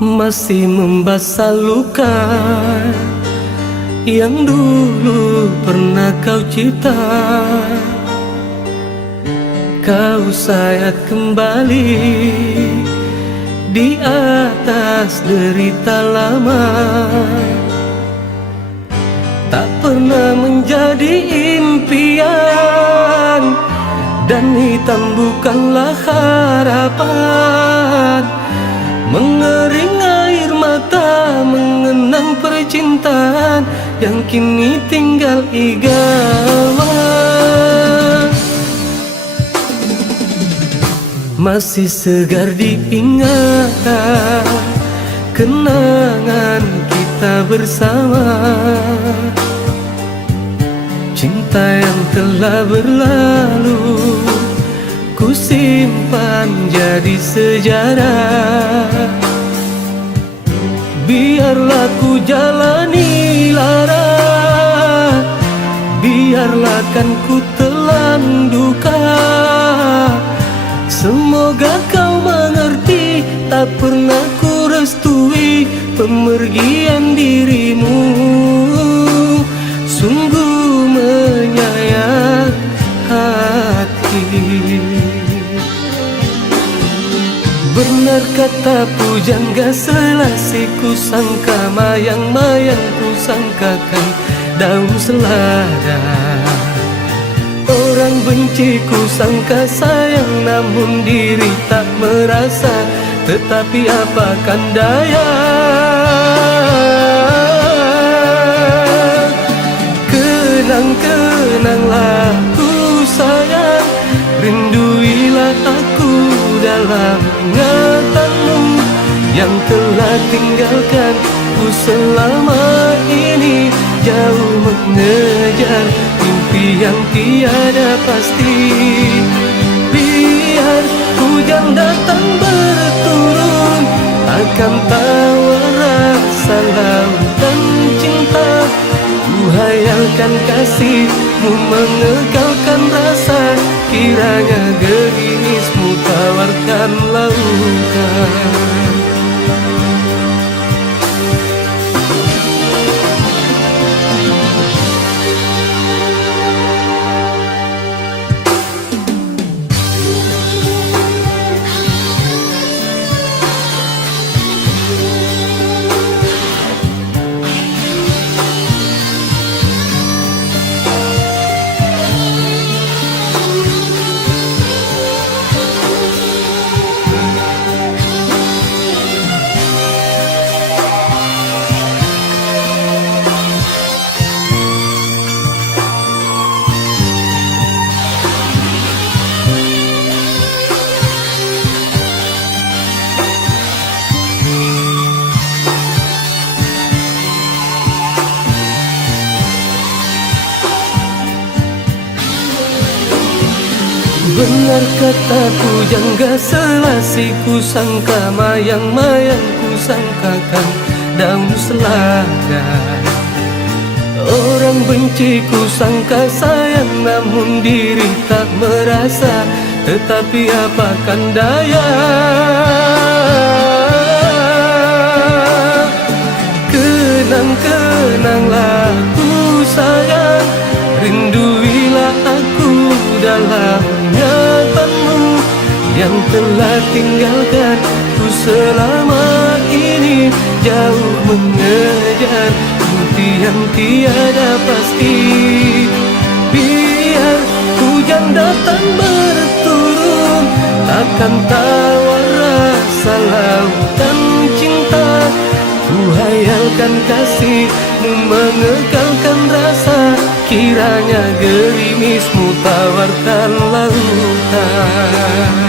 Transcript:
masih membasah luka yang dulu pernah kau cipta. Kau sayat kembali di atas derita lama, tak pernah menjadi impian, dan hitam bukanlah harapan. Mengering air mata mengenang percintaan yang kini tinggal igawan. Masih segar diingatan kenangan kita bersama, cinta yang telah berlalu ku simpan jadi sejarah. Biarlah ku jalani lara, biarlah kan ku telan duka. Semoga kau mengerti, tak pernah ku restui pemergian dirimu. Sungguh menyayat hati. Benar kata pujangga Selasih, ku sangka mayang-mayang, ku sangkakan daun selada. Orang benci ku sangka sayang, namun diri tak merasa. Tetapi apakan daya, kenang-kenanglah ku sayang, rinduilah aku dalam ingatanmu yang telah tinggalkan ku selama ini. Jauh mengejar mimpi yang tiada pasti. Biar hujan datang berturun, akan tawar rasa lautan cinta. Ku hayalkan kasihmu mengekalkan rasa, kiranya gerimismu tawarkan lautan. Benar kata pujangga Selasih, ku sangka mayang-mayang, ku sangkakan daun selada. Orang benci ku sangka sayang, namun diri tak merasa. Tetapi apakan daya, kenang-kenanglah ku sayang, rinduilah aku dalam ingatanmu yang telah tinggalkan ku selama ini. Jauh mengejar mimpi yang tiada pasti. Biar hujan datang berturun, takkan tawar rasa lautan cinta. Ku hayalkan kasihmu mengekalkan rasa, kiranya gerimismu tawarkan lautan.